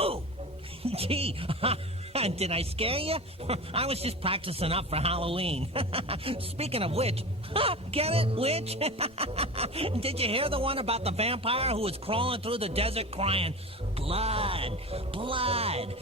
Boo! Gee, did I scare you? I was just practicing up for Halloween. Speaking of which, get it, witch? Did you hear the one about the vampire who was crawling through the desert crying, blood, blood?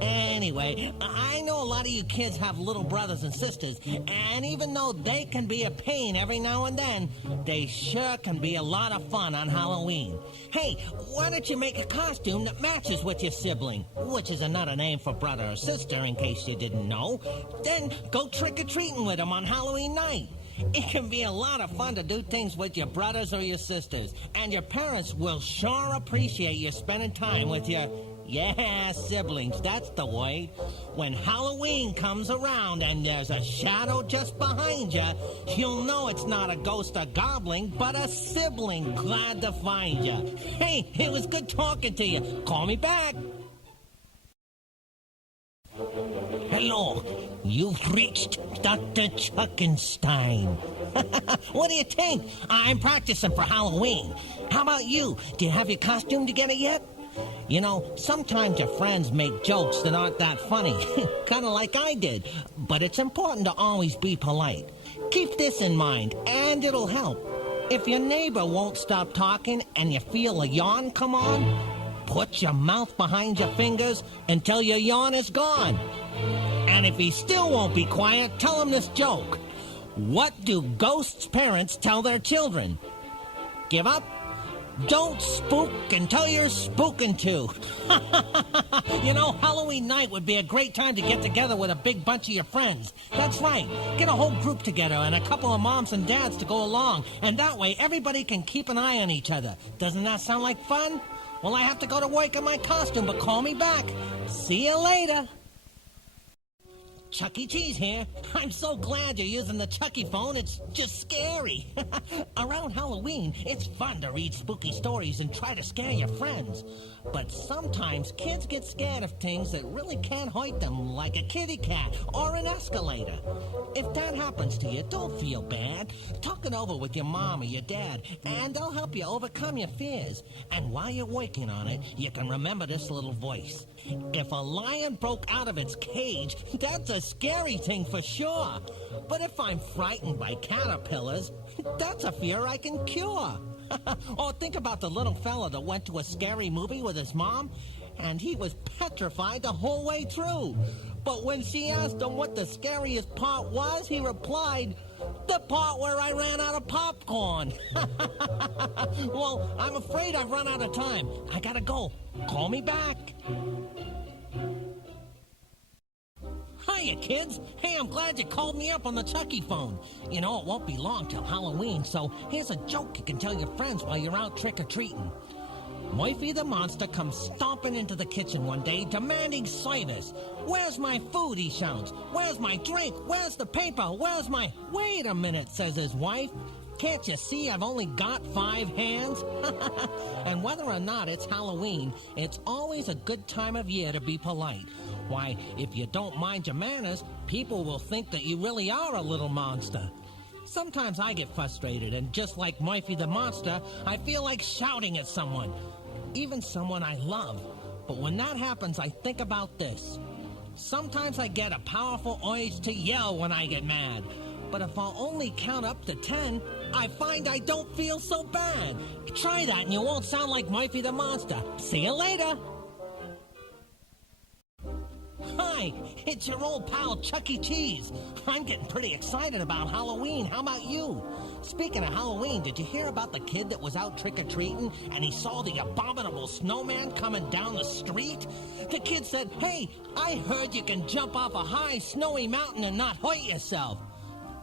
Anyway, I know a lot of you kids have little brothers and sisters, and even though they can be a pain every now and then, they sure can be a lot of fun on Halloween. Hey, why don't you make a costume that matches with your sibling, which is another name for brother or sister in case you didn't know. Then go trick-or-treating with them on Halloween night. It can be a lot of fun to do things with your brothers or your sisters, and your parents will sure appreciate you spending time with your, siblings, that's the way. When Halloween comes around and there's a shadow just behind you, you'll know it's not a ghost or goblin, but a sibling glad to find you. Hey, it was good talking to you. Call me back. Hello, you've reached Dr. Chuckenstein. What do you think? I'm practicing for Halloween. How about you? Do you have your costume together yet? You know, sometimes your friends make jokes that aren't that funny, kind of like I did. But it's important to always be polite. Keep this in mind, and it'll help. If your neighbor won't stop talking and you feel a yawn come on, put your mouth behind your fingers until your yawn is gone. And if he still won't be quiet, tell him this joke. What do ghosts' parents tell their children? Give up? Don't spook until you're spooking to. You know, Halloween night would be a great time to get together with a big bunch of your friends. That's right. Get a whole group together and a couple of moms and dads to go along. And that way, everybody can keep an eye on each other. Doesn't that sound like fun? Well, I have to go to work in my costume, but call me back. See you later. Chuck E. Cheese here. I'm so glad you're using the Chucky phone. It's just scary. Around Halloween, it's fun to read spooky stories and try to scare your friends. But sometimes kids get scared of things that really can't hurt them, like a kitty cat or an escalator. If that happens to you, don't feel bad. Talk it over with your mom or your dad, and they'll help you overcome your fears. And while you're working on it, you can remember this little voice. If a lion broke out of its cage, that's a scary thing for sure. But if I'm frightened by caterpillars, that's a fear I can cure. Or think about the little fella that went to a scary movie with his mom, and he was petrified the whole way through. But when she asked him what the scariest part was, he replied, "The part where I ran out of popcorn." Well, I'm afraid I've run out of time. I gotta go. Call me back. Hiya, kids. Hey, I'm glad you called me up on the Chucky phone. You know, it won't be long till Halloween, so here's a joke you can tell your friends while you're out trick-or-treating. Murphy the monster comes stomping into the kitchen one day, demanding service. "Where's my food?" he shouts. "Where's my drink? Where's the paper? Where's my—" "Wait a minute," says his wife. "Can't you see I've only got 5 hands?" And whether or not it's Halloween, it's always a good time of year to be polite. Why, if you don't mind your manners, people will think that you really are a little monster. Sometimes I get frustrated, and just like Murphy the monster, I feel like shouting at someone, even someone I love. But when that happens, I think about this. Sometimes I get a powerful urge to yell when I get mad. But if I'll only count up to 10, I find I don't feel so bad. Try that and you won't sound like Murphy the monster. See you later. Hi, it's your old pal Chuck E. Cheese. I'm getting pretty excited about Halloween. How about you? Speaking of Halloween, did you hear about the kid that was out trick-or-treating and he saw the abominable snowman coming down the street? The kid said, "Hey, I heard you can jump off a high, snowy mountain and not hurt yourself."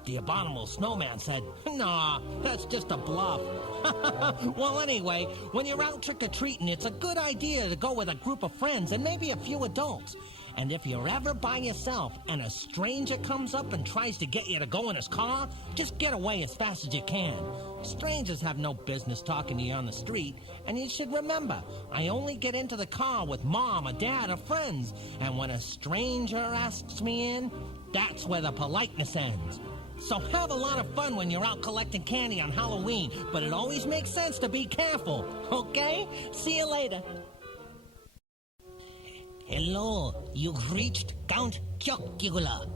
The abominable snowman said, "Nah, that's just a bluff." Well, anyway, when you're out trick-or-treating, it's a good idea to go with a group of friends and maybe a few adults. And if you're ever by yourself and a stranger comes up and tries to get you to go in his car, just get away as fast as you can. Strangers have no business talking to you on the street, and you should remember, I only get into the car with mom or dad or friends, and when a stranger asks me in, that's where the politeness ends. So have a lot of fun when you're out collecting candy on Halloween, but it always makes sense to be careful, okay? See you later. Hello, you've reached Count Chocula.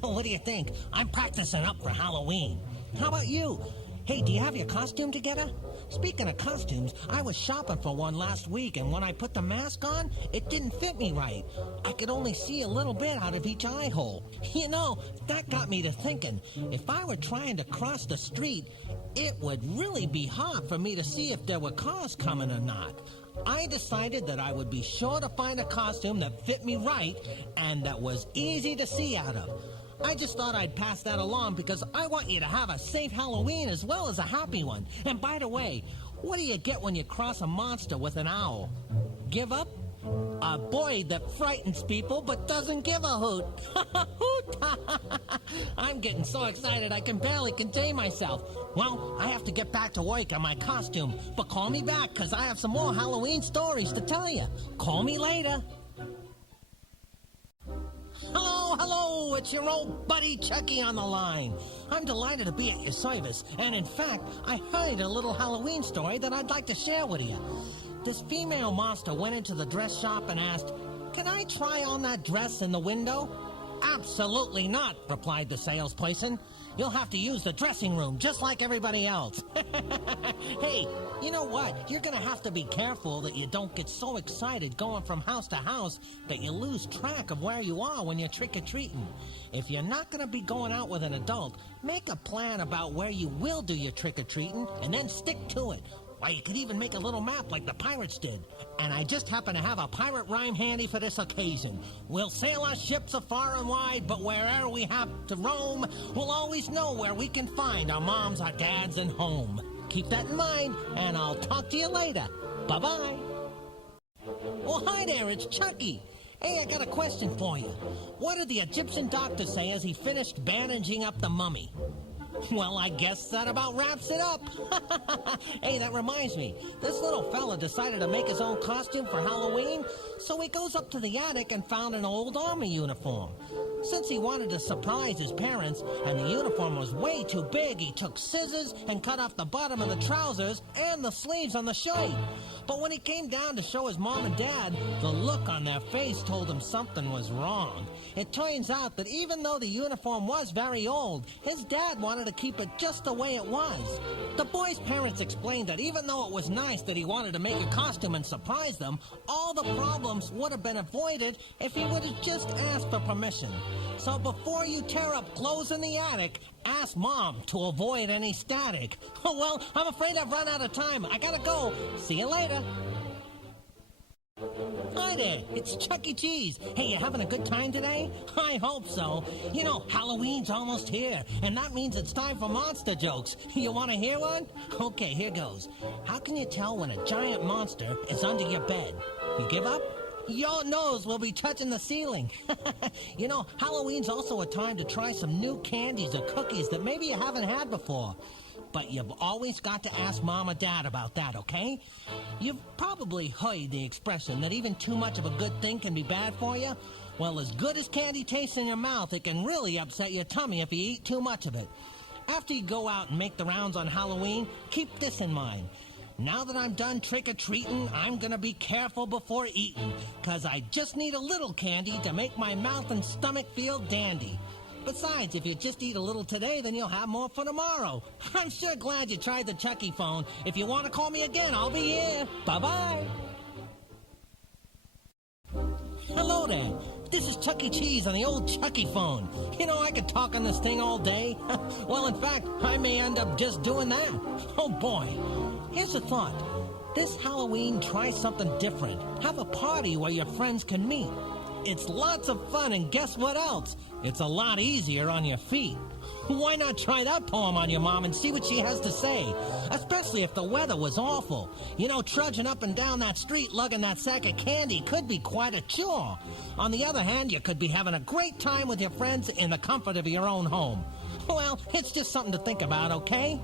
What do you think? I'm practicing up for Halloween. How about you? Hey, do you have your costume together? Speaking of costumes, I was shopping for one last week, and when I put the mask on, it didn't fit me right. I could only see a little bit out of each eye hole. You know, that got me to thinking, if I were trying to cross the street, it would really be hard for me to see if there were cars coming or not. I decided that I would be sure to find a costume that fit me right and that was easy to see out of. I just thought I'd pass that along because I want you to have a safe Halloween as well as a happy one. And by the way, what do you get when you cross a monster with an owl? Give up? A boy that frightens people but doesn't give a hoot. Hoot! I'm getting so excited I can barely contain myself. Well, I have to get back to work on my costume, but call me back because I have some more Halloween stories to tell you. Call me later. Hello, it's your old buddy Chucky on the line. I'm delighted to be at your service, and in fact, I heard a little Halloween story that I'd like to share with you. This female monster went into the dress shop and asked, "Can I try on that dress in the window?" "Absolutely not," replied the salesperson. "You'll have to use the dressing room just like everybody else." Hey, you know what? You're gonna have to be careful that you don't get so excited going from house to house that you lose track of where you are when you're trick-or-treating. If you're not gonna be going out with an adult, make a plan about where you will do your trick-or-treating and then stick to it. Why, you could even make a little map like the pirates did. And I just happen to have a pirate rhyme handy for this occasion. We'll sail our ships afar and wide, but wherever we have to roam, we'll always know where we can find our moms, our dads, and home. Keep that in mind, and I'll talk to you later. Bye-bye. Well, hi there, it's Chucky. Hey, I got a question for you. What did the Egyptian doctor say as he finished bandaging up the mummy? Well, I guess that about wraps it up. Hey, that reminds me. This little fella decided to make his own costume for Halloween, so he goes up to the attic and found an old army uniform. Since he wanted to surprise his parents and the uniform was way too big, he took scissors and cut off the bottom of the trousers and the sleeves on the shirt. But when he came down to show his mom and dad, the look on their face told him something was wrong. It turns out that even though the uniform was very old, his dad wanted to keep it just the way it was. The boy's parents explained that even though it was nice that he wanted to make a costume and surprise them, all the problems would have been avoided if he would have just asked for permission. So before you tear up clothes in the attic, ask Mom to avoid any static. Oh, well, I'm afraid I've run out of time. I gotta go. See you later. Hi there, it's Chuck E. Cheese. Hey, you having a good time today? I hope so. You know, Halloween's almost here, and that means it's time for monster jokes. You want to hear one? Okay, here goes. How can you tell when a giant monster is under your bed? You give up? Your nose will be touching the ceiling. You know, Halloween's also a time to try some new candies or cookies that maybe you haven't had before. But you've always got to ask Mom or Dad about that, okay? You've probably heard the expression that even too much of a good thing can be bad for you. Well, as good as candy tastes in your mouth, it can really upset your tummy if you eat too much of it. After you go out and make the rounds on Halloween, keep this in mind. Now that I'm done trick-or-treating, I'm gonna be careful before eating, 'cause I just need a little candy to make my mouth and stomach feel dandy. Besides, if you just eat a little today, then you'll have more for tomorrow. I'm sure glad you tried the Chucky phone. If you want to call me again, I'll be here. Bye-bye. Hello there. This is Chuck E. Cheese on the old Chucky phone. You know, I could talk on this thing all day. Well, in fact, I may end up just doing that. Oh, boy. Here's a thought. This Halloween, try something different. Have a party where your friends can meet. It's lots of fun, and guess what else? It's a lot easier on your feet. Why not try that poem on your mom and see what she has to say? Especially if the weather was awful. You know, trudging up and down that street lugging that sack of candy could be quite a chore. On the other hand, you could be having a great time with your friends in the comfort of your own home. Well, it's just something to think about, okay?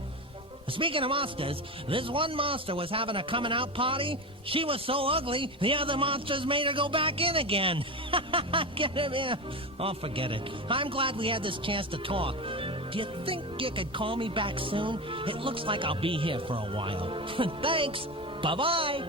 Speaking of monsters, this one monster was having a coming out party. She was so ugly, the other monsters made her go back in again. Get him in. Oh, forget it. I'm glad we had this chance to talk. Do you think you could call me back soon? It looks like I'll be here for a while. Thanks. Bye-bye.